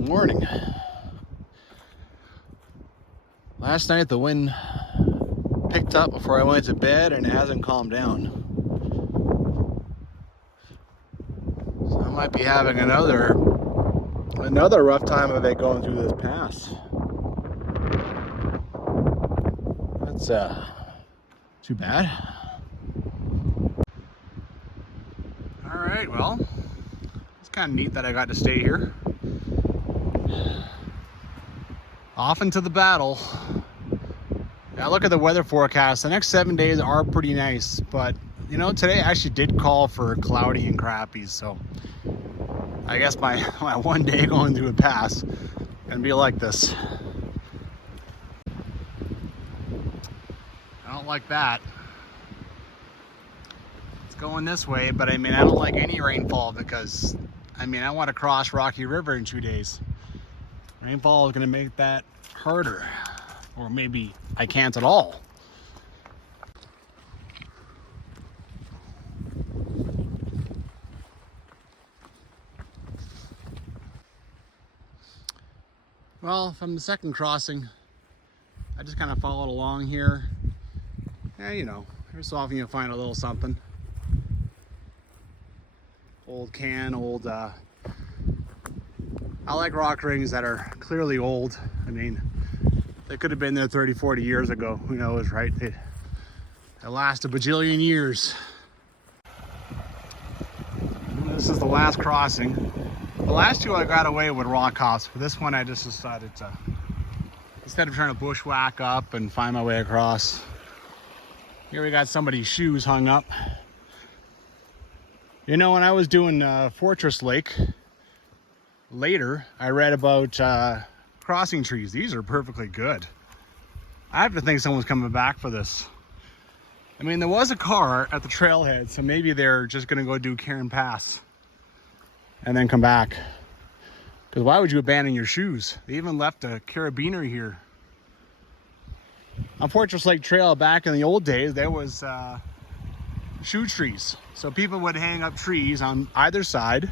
Morning. Last night the wind picked up before I went to bed and it hasn't calmed down. So I might be having another rough time of it going through this pass. That's too bad. Alright, well, it's kind of neat that I got to stay here. Off into the battle. Now look at the weather forecast. The next 7 days are pretty nice, but you know, today actually did call for cloudy and crappy, so I guess my one day going through a pass gonna be like this. I don't like that. It's going this way, but I mean, I don't like any rainfall because I mean, I want to cross Rocky River in 2 days. Rainfall is going to make that harder, or maybe I can't at all. Well, from the second crossing, I just kind of followed along here. Yeah, you know, every so often you'll find a little something. Old can, old I like rock rings that are clearly old. I mean, they could have been there 30, 40 years ago. Who knows, right? They last a bajillion years. This is the last crossing. The last two I got away with rock hops. For this one, I just decided to, instead of trying to bushwhack up and find my way across, here we got somebody's shoes hung up. You know, when I was doing Fortress Lake, later, I read about crossing trees. These are perfectly good. I have to think someone's coming back for this. I mean, there was a car at the trailhead, so maybe they're just going to go do Cairn Pass and then come back. Because why would you abandon your shoes? They even left a carabiner here. On Fortress Lake Trail, back in the old days, there was shoe trees. So people would hang up trees on either side.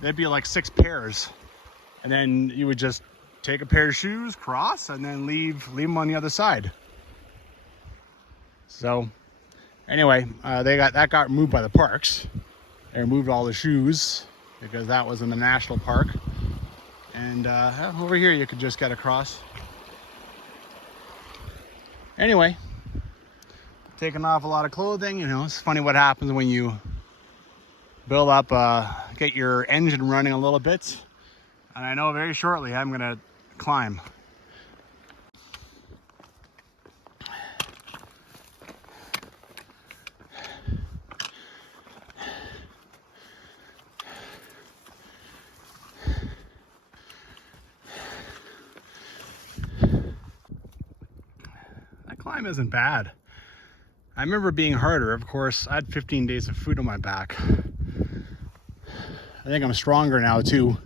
There'd be like 6 pairs, and then you would just take a pair of shoes, cross, and then leave them on the other side. So anyway, that got removed by the parks. They removed all the shoes because that was in the national park. And over here you could just get across. Anyway, taking off a lot of clothing. You know, it's funny what happens when you build up, get your engine running a little bit. And I know very shortly I'm gonna climb. That climb isn't bad. I remember being harder. Of course, I had 15 days of food on my back. I think I'm stronger now too.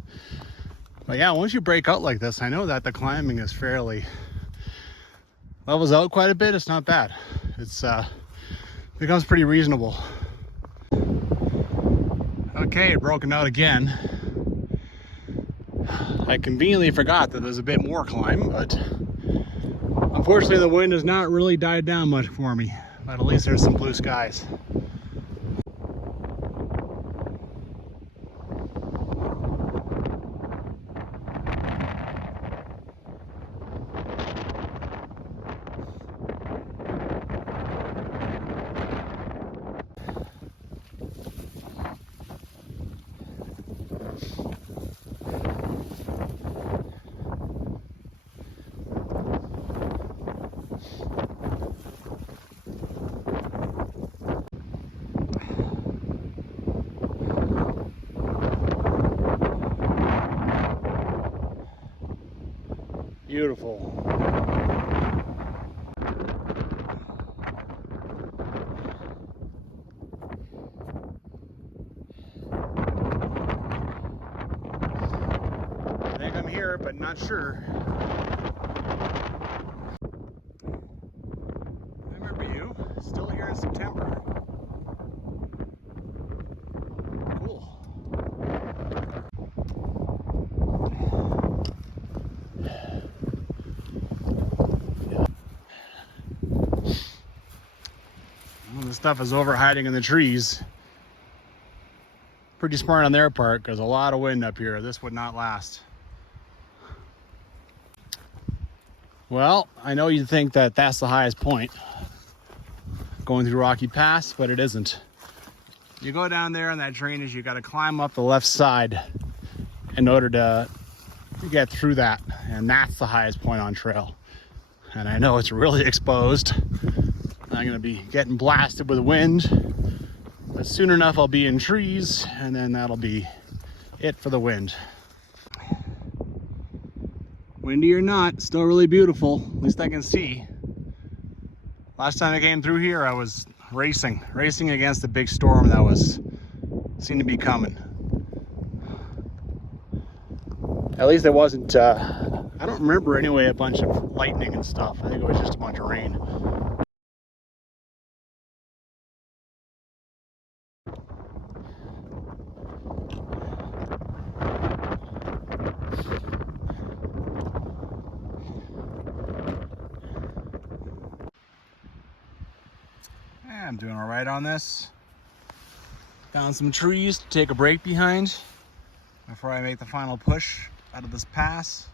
But yeah, once you break out like this, I know that the climbing is fairly levels out quite a bit. It's not bad. It's becomes pretty reasonable. Okay, broken out again. I conveniently forgot that there's a bit more climb, but unfortunately the wind has not really died down much for me. But at least there's some blue skies. Beautiful. I think I'm here, but not sure. I remember you. Still here in September. Cool. this stuff is over hiding in the trees. Pretty smart on their part, because a lot of wind up here. This would not last. Well, I know you think that that's the highest point going through Rocky Pass, but it isn't. You go down there on that drainage, you got to climb up the left side in order to get through that, and that's the highest point on trail. And I know it's really exposed. I'm gonna be getting blasted with wind, but soon enough I'll be in trees, and then that'll be it for the wind. Windy or not, still really beautiful. At least I can see. Last time I came through here, I was racing against a big storm that seemed to be coming. At least it wasn't, I don't remember anyway, a bunch of lightning and stuff. I think it was just a bunch of rain. I'm doing all right on this. Found some trees to take a break behind before I make the final push out of this pass.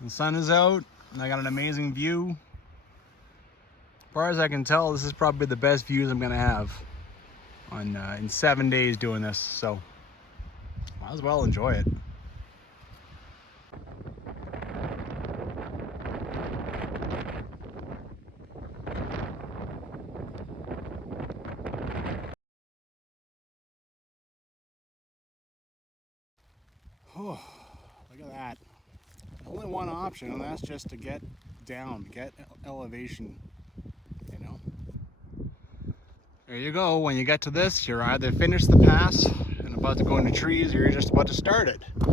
The sun is out and I got an amazing view. As far as I can tell, this is probably the best views I'm gonna have on in 7 days doing this, so might as well enjoy it. Oh, look at that. Only one option, and that's just to get down, get elevation, you know. There you go. When you get to this, you're either finished the pass and about to go into trees, or you're just about to start it. You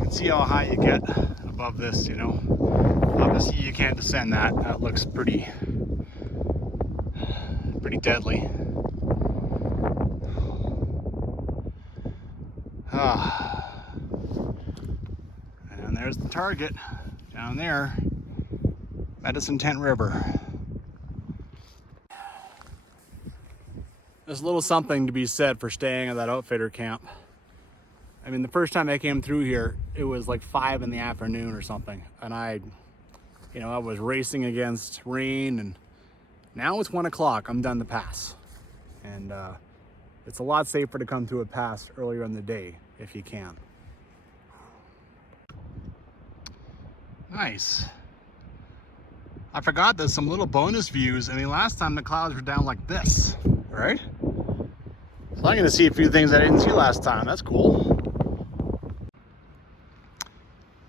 can see how high you get above this, you know. Obviously you can't descend that. That looks pretty deadly. And there's the target down there, Medicine Tent River. There's a little something to be said for staying at that outfitter camp. I mean, the first time I came through here, it was like 5 in the afternoon or something, and I was racing against rain, and now it's 1 o'clock. I'm done the pass, and it's a lot safer to come through a pass earlier in the day if you can. Nice. I forgot there's some little bonus views. I mean, last time the clouds were down like this, right? So I'm gonna see a few things I didn't see last time. That's cool.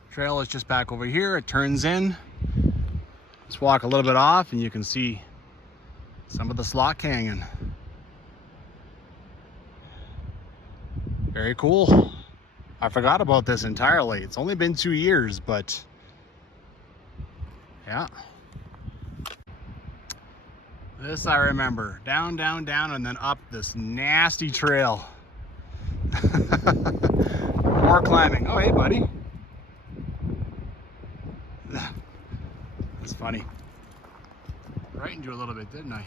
Trail is just back over here. It turns in. Let's walk a little bit off and you can see some of the Slot Canyon. Very cool. I forgot about this entirely. It's only been 2 years, but yeah. This I remember. Down, down, down, and then up this nasty trail. More climbing. Oh, hey, buddy. That's funny. Frightened you a little bit, didn't I?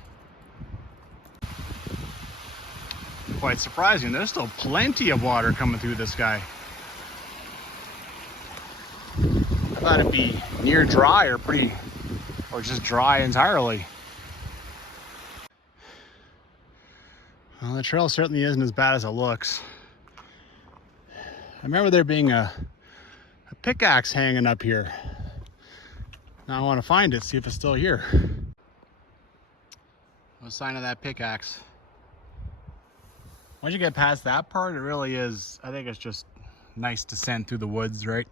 Quite surprising. There's still plenty of water coming through this guy. I thought it'd be near dry or just dry entirely. Well, the trail certainly isn't as bad as it looks. I remember there being a pickaxe hanging up here. Now I want to find it, see if it's still here. No sign of that pickaxe. Once you get past that part, it really is, I think it's just nice descent through the woods, right?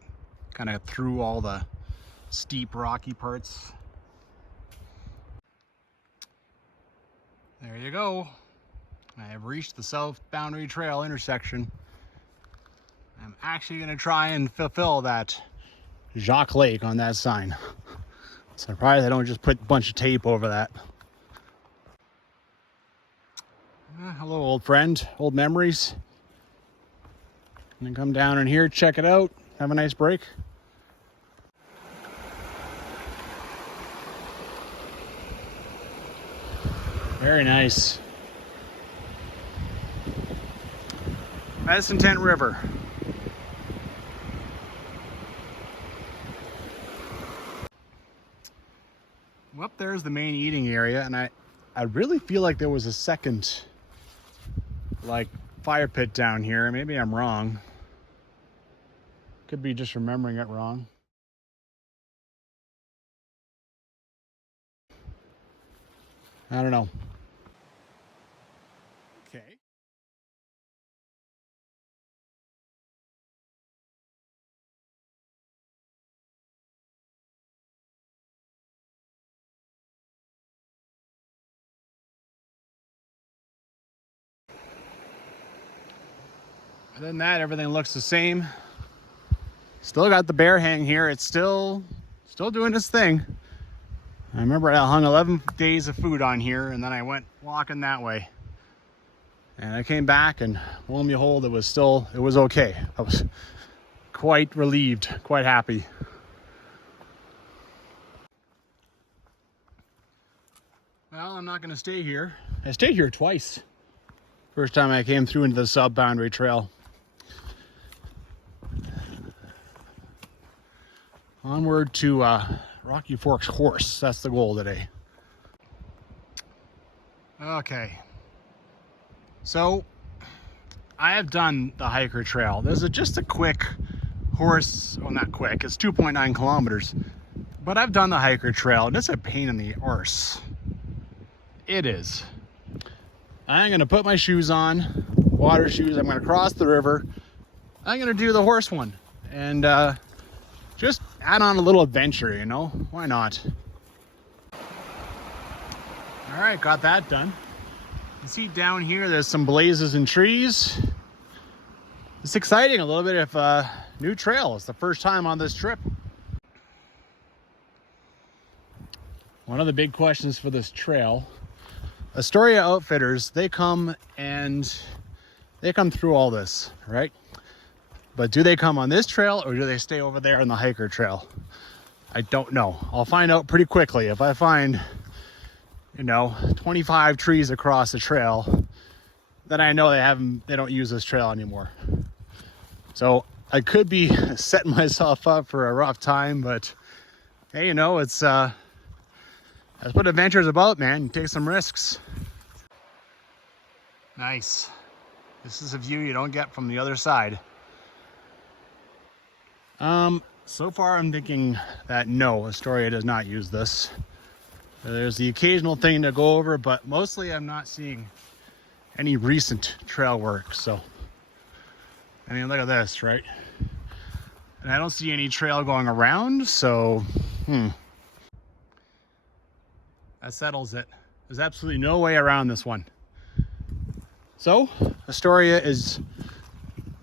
Kind of through all the steep rocky parts. There you go. I have reached the South Boundary Trail intersection. I'm actually going to try and fulfill that Jacques Lake on that sign. Surprised I don't just put a bunch of tape over that. Hello, old friend, old memories. And then come down in here, check it out, have a nice break. Very nice. Medicine Tent River. Well, there's the main eating area, and I really feel like there was a second like fire pit down here. Maybe I'm wrong. Could be just remembering it wrong. I don't know. Okay. Other than that, everything looks the same. Still got the bear hang here. It's still doing its thing. I remember I hung 11 days of food on here, and then I went walking that way. And I came back, and lo and behold, it was okay. I was quite relieved, quite happy. Well, I'm not going to stay here. I stayed here twice. First time I came through into the sub-boundary trail. Onward to Rocky Forks Horse. That's the goal today. Okay. So, I have done the hiker trail. There's just a quick horse, well, not quick, it's 2.9 kilometers. But I've done the hiker trail, and it's a pain in the arse. It is. I'm gonna put my shoes on, water shoes, I'm gonna cross the river. I'm gonna do the horse one. And just add on a little adventure, you know? Why not? All right, got that done. You see down here, there's some blazes and trees. It's exciting, a little bit of a new trail. It's the first time on this trip. One of the big questions for this trail, Astoria Outfitters, they come through all this, right? But do they come on this trail, or do they stay over there on the hiker trail? I don't know. I'll find out pretty quickly. If I find, 25 trees across the trail, then I know they don't use this trail anymore. So I could be setting myself up for a rough time, but hey, it's that's what adventure is about, man. You take some risks. Nice. This is a view you don't get from the other side. So far I'm thinking that no, Astoria does not use this. There's the occasional thing to go over, but mostly I'm not seeing any recent trail work. So, I mean, look at this, right? And I don't see any trail going around, so, that settles it. There's absolutely no way around this one. So, Astoria is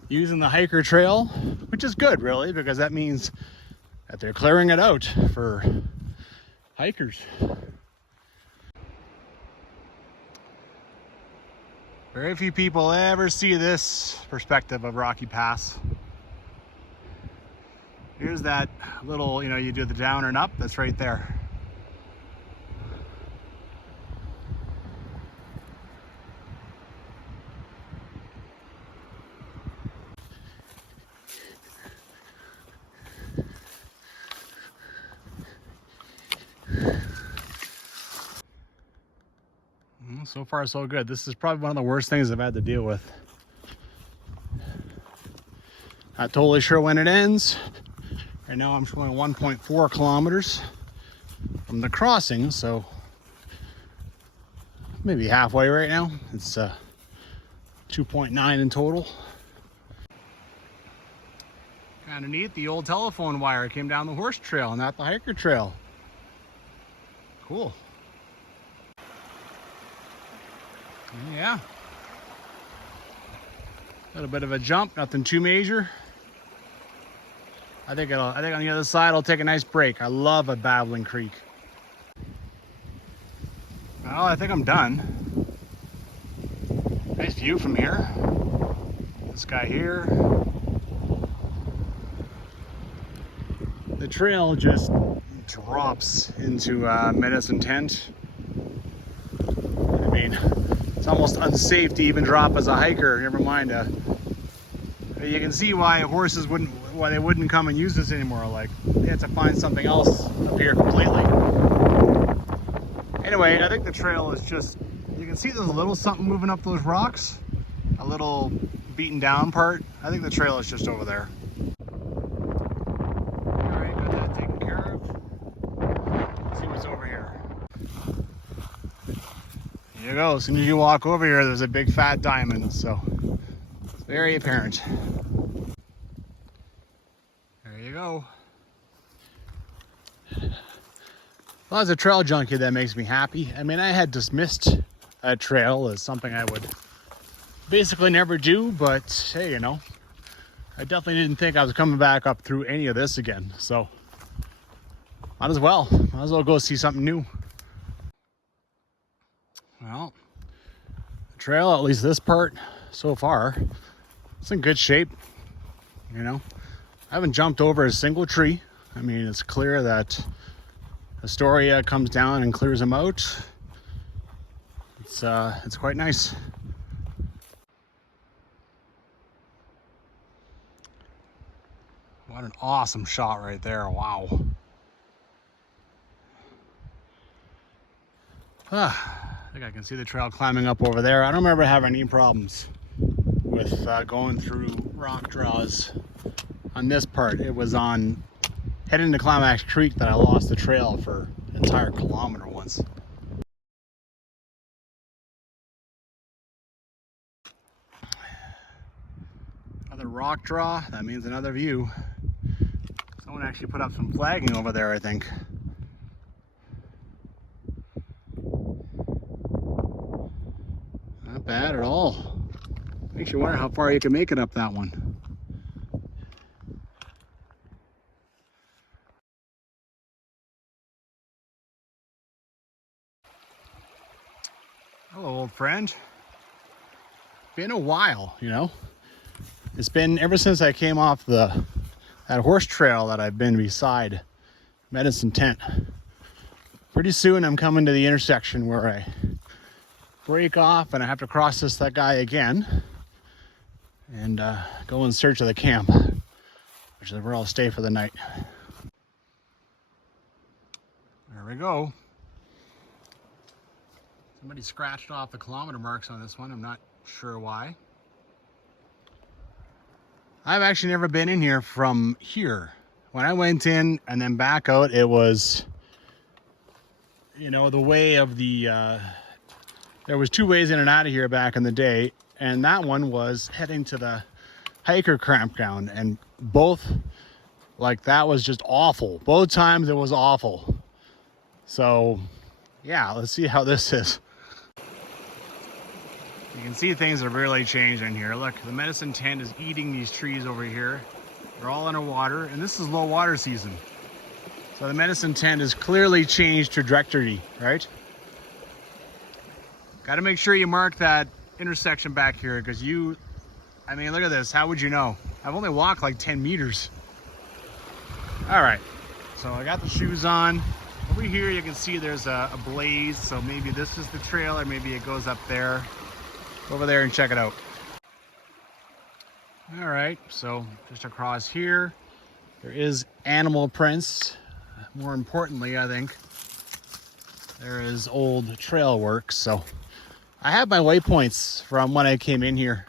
using the hiker trail, which is good, really, because that means that they're clearing it out for hikers. Very few people ever see this perspective of Rocky Pass. Here's that little, you do the down and up, that's right there. So far, so good. This is probably one of the worst things I've had to deal with. Not totally sure when it ends. Right now I'm showing 1.4 kilometers from the crossing, so maybe halfway right now. It's 2.9 in total. Kind of neat, the old telephone wire came down the horse trail, not the hiker trail. Cool. Yeah. A little bit of a jump, nothing too major. I think on the other side I'll take a nice break. I love a babbling creek. Well, I think I'm done. Nice view from here. This guy here. The trail just drops into Medicine Tent. I mean, it's almost unsafe to even drop as a hiker, never mind you can see why horses wouldn't come and use this anymore. Like, they had to find something else up here completely. Anyway, I think the trail is just, you can see there's a little something moving up those rocks, a little beaten down part. I think the trail is just over there. All right, got that taken care of. Let's see what's over here. Here you go. As soon as you walk over here, there's a big fat diamond, so it's very apparent. There you go. Well, as a trail junkie, that makes me happy. I mean, I had dismissed a trail as something I would basically never do, but hey, you know, I definitely didn't think I was coming back up through any of this again, so might as well go see something new. Well, the trail, at least this part so far, it's in good shape. You know, I haven't jumped over a single tree. I mean, it's clear that Astoria comes down and clears them out. It's quite nice. What an awesome shot right there. Wow. I think I can see the trail climbing up over there. I don't remember having any problems with going through rock draws on this part. It was on heading to Climax Creek that I lost the trail for an entire kilometer once. Another rock draw, that means another view. Someone actually put up some flagging over there, I think. Not bad at all. Makes you wonder how far you can make it up that one. Hello, old friend. Been a while, you know. It's been ever since I came off that horse trail that I've been beside Medicine Tent. Pretty soon I'm coming to the intersection where I break off and I have to cross that guy again and go in search of the camp, which is where I'll stay for the night. There we go. Somebody scratched off the kilometer marks on this one. I'm not sure why. I've actually never been in here from here. When I went in and then back out, it was, you know, the way of the, there was two ways in and out of here back in the day. And that one was heading to the hiker campground. And both, like, that was just awful. Both times it was awful. So, yeah, let's see how this is. You can see things have really changed in here. Look, the Medicine Tent is eating these trees over here. They're all underwater, and this is low water season. So the Medicine Tent has clearly changed trajectory, right? Got to make sure you mark that intersection back here, because I mean, look at this. How would you know? I've only walked like 10 meters. All right, so I got the shoes on. Over here, you can see there's a blaze, so maybe this is the trail, or maybe it goes up there. Over there and check it out. All right, so just across here, there is animal prints. More importantly, I think, there is old trail work. So I have my waypoints from when I came in here,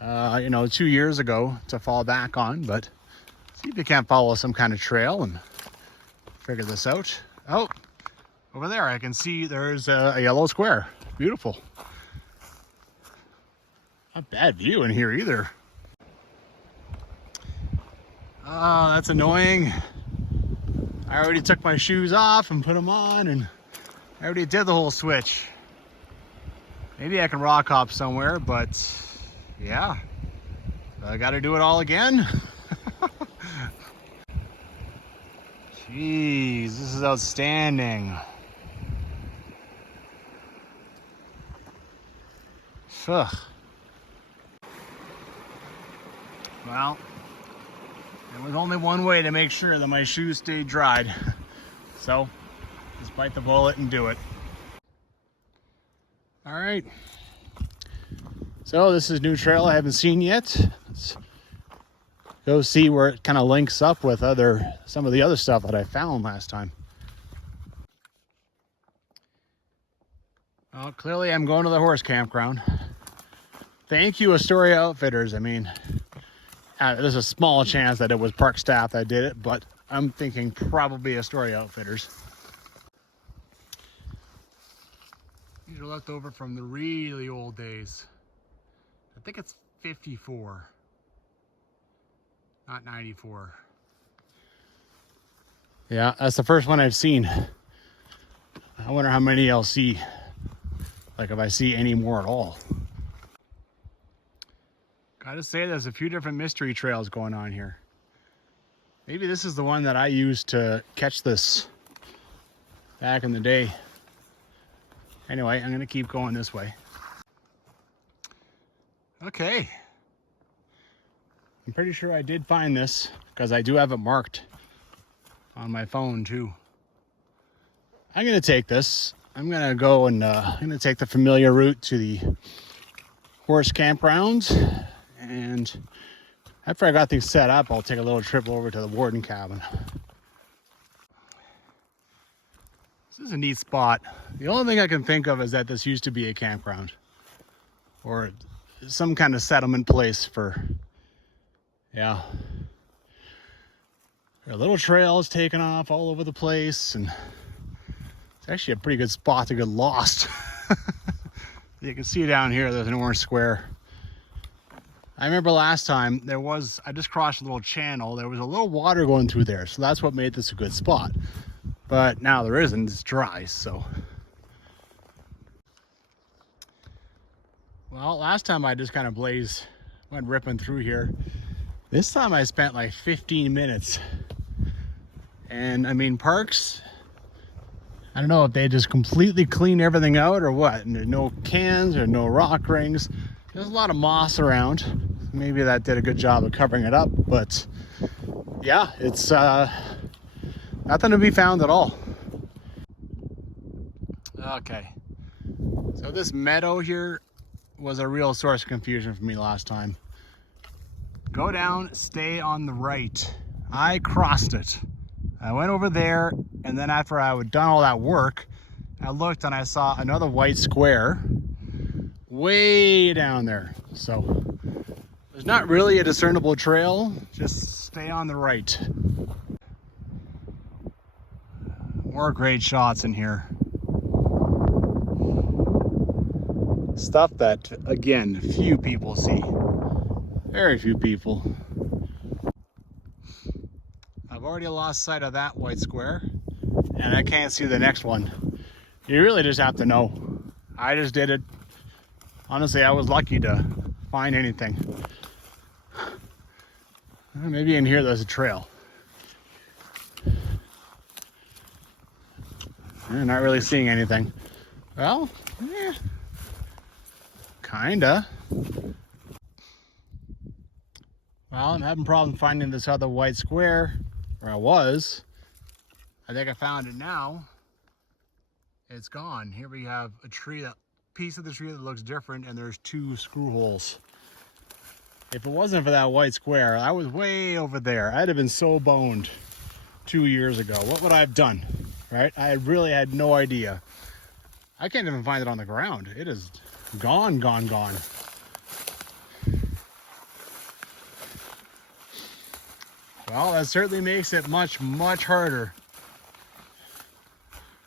you know, 2 years ago to fall back on, but see if you can't follow some kind of trail and figure this out. Oh, over there, I can see there's a yellow square. Beautiful. Not bad view in here either. Oh, that's annoying. I already took my shoes off and put them on, and I already did the whole switch. Maybe I can rock hop somewhere, but yeah, I gotta do it all again. Jeez, this is outstanding. Ugh. Well, there was only one way to make sure that my shoes stayed dried. So, just bite the bullet and do it. All right. So this is new trail I haven't seen yet. Let's go see where it kind of links up with some of the other stuff that I found last time. Well, clearly I'm going to the horse campground. Thank you, Astoria Outfitters. I mean, there's a small chance that it was park staff that did it, but I'm thinking probably Astoria Outfitters. These are left over from the really old days. I think it's 54, not 94. Yeah, that's the first one I've seen. I wonder how many I'll see, like if I see any more at all. Gotta say, there's a few different mystery trails going on here. Maybe this is the one that I used to catch this back in the day. Anyway, I'm gonna keep going this way. Okay. I'm pretty sure I did find this because I do have it marked on my phone too. I'm gonna take this. I'm gonna go and I'm gonna take the familiar route to the horse campground. And after I got things set up, I'll take a little trip over to the warden cabin. This is a neat spot. The only thing I can think of is that this used to be a campground or some kind of settlement place for, yeah. There are little trails taken off all over the place, and it's actually a pretty good spot to get lost. You can see down here, there's an orange square. I remember last time I just crossed a little channel. There was a little water going through there, so that's what made this a good spot. But now there isn't, it's dry, so. Well, last time I just kind of went ripping through here. This time I spent like 15 minutes. And I mean, parks, I don't know if they just completely clean everything out or what. And there's no cans or no rock rings. There's a lot of moss around. Maybe that did a good job of covering it up, but yeah, it's nothing to be found at all. Okay, so this meadow here was a real source of confusion for me last time. Go down, stay on the right. I crossed it. I went over there, and then after I had done all that work, I looked and I saw another white square way down there. So there's not really a discernible trail, just stay on the right. More great shots in here. Stuff that, again, few people see. Very few people. I've already lost sight of that white square, and I can't see the next one. You really just have to know. I just did it. Honestly, I was lucky to find anything. Maybe in here there's a trail. I'm not really seeing anything. Well, yeah, kinda. Well, I'm having problems finding this other white square, where I was. I think I found it now. It's gone. Here we have a piece of the tree that looks different, and there's two screw holes. If it wasn't for that white square, I was way over there. I'd have been so boned 2 years ago. What would I have done, right? I really had no idea. I can't even find it on the ground. It is gone, gone, gone. Well, that certainly makes it much, much harder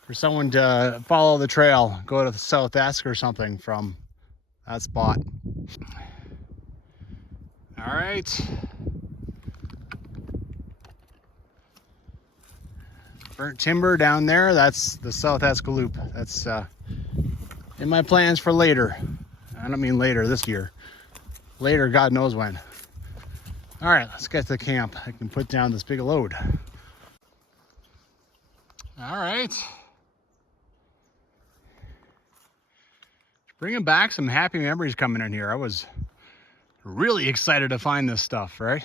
for someone to follow the trail, go to the South Esk or something from that spot. All right. Burnt timber down there, that's the South Esk Loop. That's in my plans for later. I don't mean later this year. Later, God knows when. All right, let's get to the camp. I can put down this big load. All right. Bringing back some happy memories coming in here. I was really excited to find this stuff, right?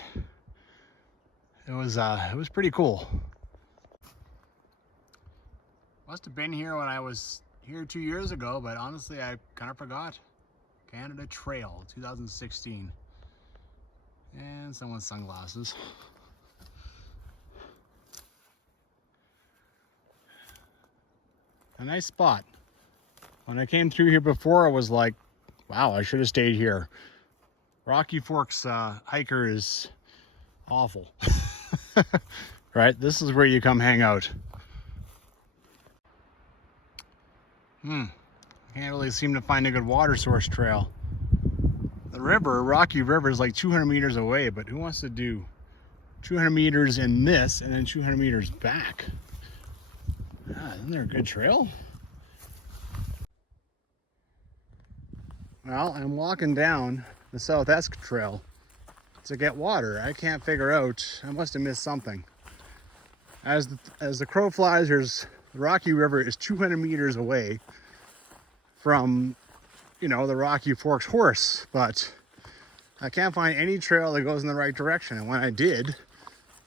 It was pretty cool. Must have been here when I was here 2 years ago, but honestly, I kind of forgot. Canada Trail, 2016. And someone's sunglasses. A nice spot. When I came through here before, I was like, wow, I should have stayed here. Rocky Forks hiker is awful. Right? This is where you come hang out. Can't really seem to find a good water source trail. The river, Rocky River, is like 200 meters away, but who wants to do 200 meters in this and then 200 meters back? Isn't there a good trail? Well, I'm walking down the South Esk Trail to get water. I can't figure out, I must have missed something. As the crow flies, the Rocky River is 200 meters away from, you know, the Rocky Forks horse, but I can't find any trail that goes in the right direction. And when I did,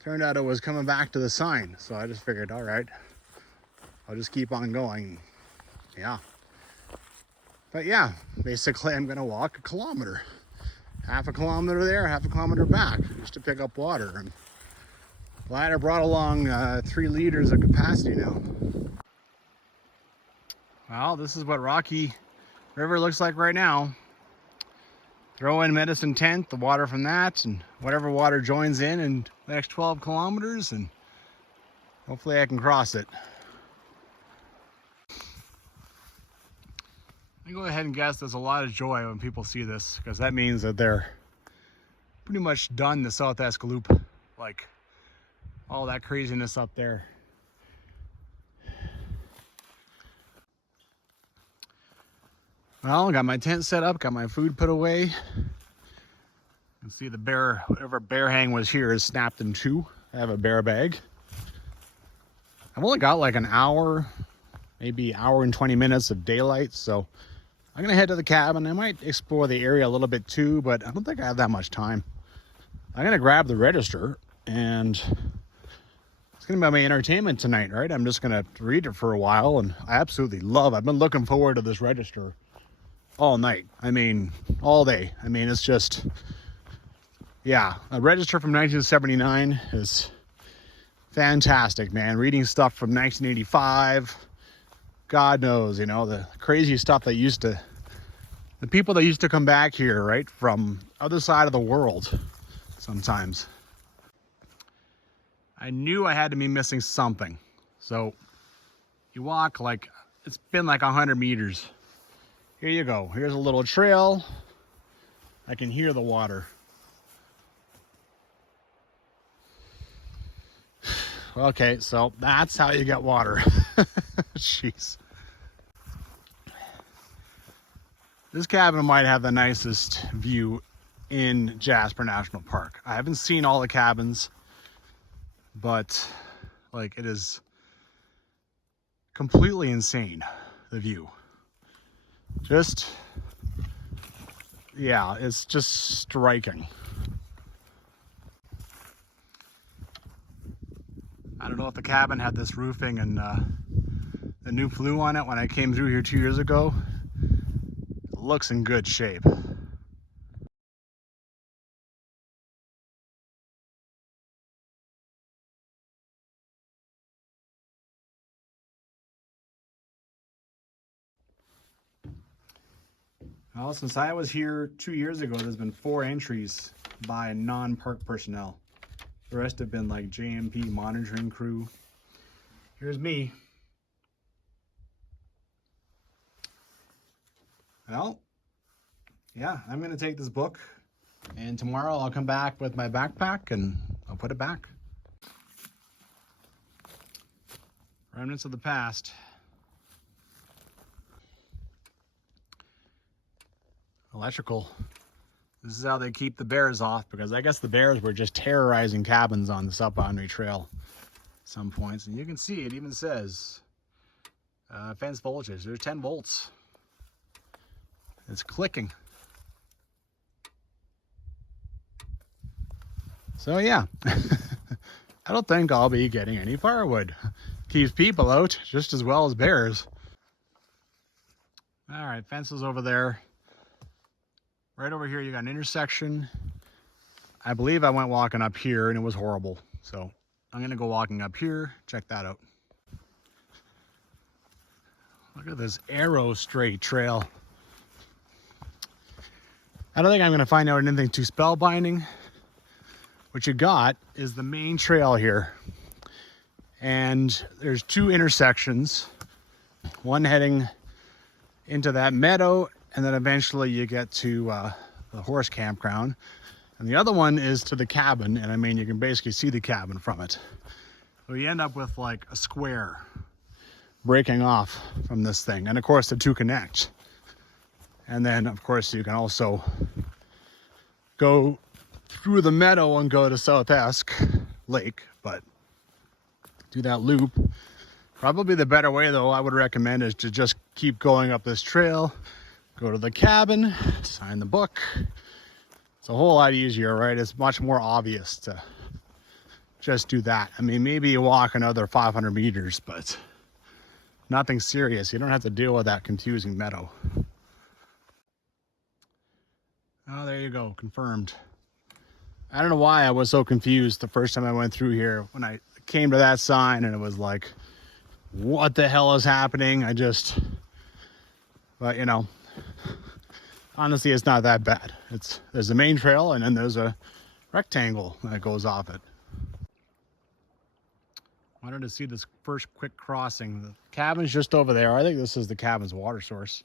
turned out it was coming back to the sign. So I just figured, all right, I'll just keep on going. Yeah. But yeah, basically I'm gonna walk a kilometer. Half a kilometer there, half a kilometer back, just to pick up water. And glad I brought along 3 liters of capacity now. Well, this is what Rocky River looks like right now. Throw in Medicine Tent, the water from that, and whatever water joins in the next 12 kilometers, and hopefully I can cross it. I go ahead and guess there's a lot of joy when people see this, because that means that they're pretty much done the South Esk Loop, like all that craziness up there. Well, I got my tent set up, got my food put away. You can see the bear, whatever bear hang was here is snapped in 2. I have a bear bag. I've only got like an hour, maybe hour and 20 minutes of daylight, so I'm gonna head to the cabin. I might explore the area a little bit too, but I don't think I have that much time. I'm gonna grab the register, and it's gonna be my entertainment tonight, right? I'm just gonna read it for a while, and I've been looking forward to this register all night. I mean, all day. I mean, it's just, yeah, a register from 1979 is fantastic, man. Reading stuff from 1985, God knows, you know, the crazy stuff that the people that used to come back here, right, from other side of the world sometimes. I knew I had to be missing something. So you walk like, it's been like 100 meters. Here you go. Here's a little trail. I can hear the water. Okay, so that's how you get water. Jeez. This cabin might have the nicest view in Jasper National Park. I haven't seen all the cabins, but like, it is completely insane, the view. Just, yeah, it's just striking. I don't know if the cabin had this roofing and the new flue on it when I came through here 2 years ago. It looks in good shape. Well, since I was here 2 years ago, there's been 4 entries by non-park personnel. The rest have been like JMP monitoring crew. Here's me. Well, yeah, I'm gonna take this book, and tomorrow I'll come back with my backpack and I'll put it back. Remnants of the past. Electrical. This is how they keep the bears off, because I guess the bears were just terrorizing cabins on the South Boundary Trail at some points. And you can see it even says fence voltage. There's 10 volts. It's clicking. So yeah, I don't think I'll be getting any firewood. Keeps people out just as well as bears. All right, fences over there. Right over here, you got an intersection. I believe I went walking up here and it was horrible. So I'm gonna go walking up here, check that out. Look at this arrow straight trail. I don't think I'm gonna find out anything too spellbinding. What you got is the main trail here. And there's two intersections. One heading into that meadow, and then eventually you get to the horse campground. And the other one is to the cabin, and I mean, you can basically see the cabin from it. So you end up with like a square breaking off from this thing. And of course, the two connect. And then, of course, you can also go through the meadow and go to South Esk Lake, but do that loop. Probably the better way, though, I would recommend is to just keep going up this trail, go to the cabin, sign the book. It's a whole lot easier, right? It's much more obvious to just do that. I mean, maybe you walk another 500 meters, but nothing serious. You don't have to deal with that confusing meadow. Oh, there you go, confirmed. I don't know why I was so confused the first time I went through here when I came to that sign and it was like, what the hell is happening? But you know, honestly, it's not that bad. There's the main trail and then there's a rectangle that goes off it. Wanted to see this first quick crossing. The cabin's just over there. I think this is the cabin's water source.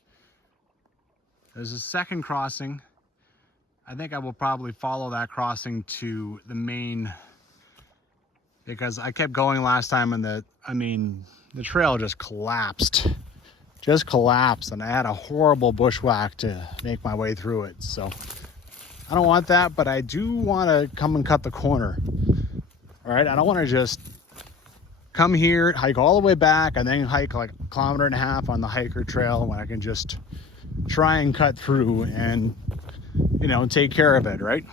There's a second crossing. I think I will probably follow that crossing to the main, because I kept going last time and the trail just collapsed. And I had a horrible bushwhack to make my way through it. So I don't want that, but I do want to come and cut the corner. All right, I don't want to just come here, hike all the way back, and then hike like 1.5 kilometers on the hiker trail when I can just try and cut through and, you know, take care of it, right?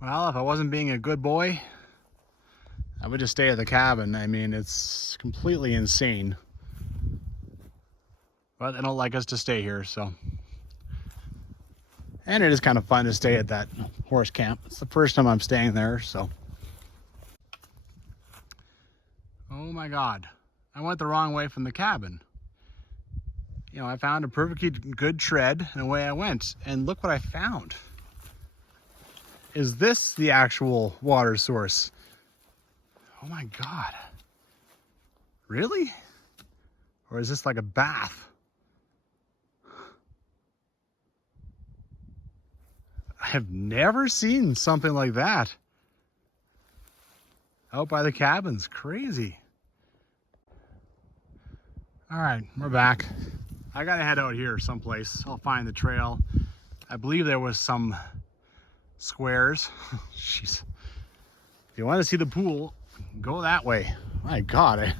Well, if I wasn't being a good boy, I would just stay at the cabin. I mean, it's completely insane. But they don't like us to stay here, so. And it is kind of fun to stay at that horse camp. It's the first time I'm staying there, so. Oh my God, I went the wrong way from the cabin. You know, I found a perfectly good tread and away I went. And look what I found. Is this the actual water source? Oh my God. Really? Or is this like a bath? I have never seen something like that. Out by the cabins, crazy. All right, we're back. I gotta head out here someplace. I'll find the trail. I believe there was some squares. Jeez. If you want to see the pool, go that way. My God.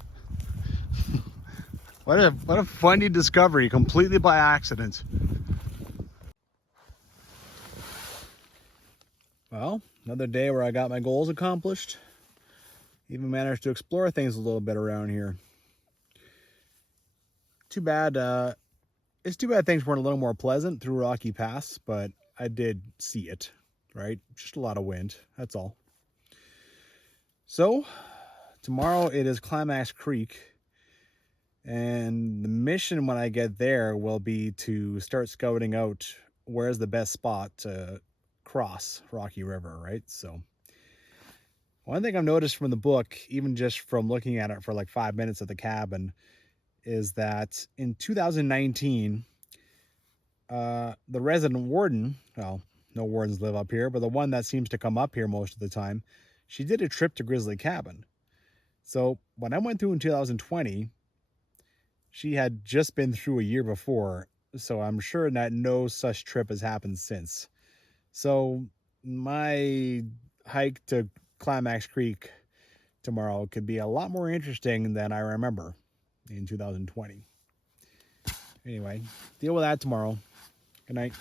What a funny discovery, completely by accident. Well, another day where I got my goals accomplished. Even managed to explore things a little bit around here. Too bad, it's too bad things weren't a little more pleasant through Rocky Pass, but I did see it, right? Just a lot of wind, that's all. So, tomorrow it is Climax Creek, and the mission when I get there will be to start scouting out where's the best spot to cross Rocky River, right? So, one thing I've noticed from the book, even just from looking at it for like 5 minutes at the cabin, is that in 2019, the resident warden, well, no wardens live up here, but the one that seems to come up here most of the time, she did a trip to Grizzly Cabin. So when I went through in 2020, she had just been through a year before, so I'm sure that no such trip has happened since. So my hike to Climax Creek tomorrow could be a lot more interesting than I remember in 2020. Anyway, deal with that tomorrow. Good night.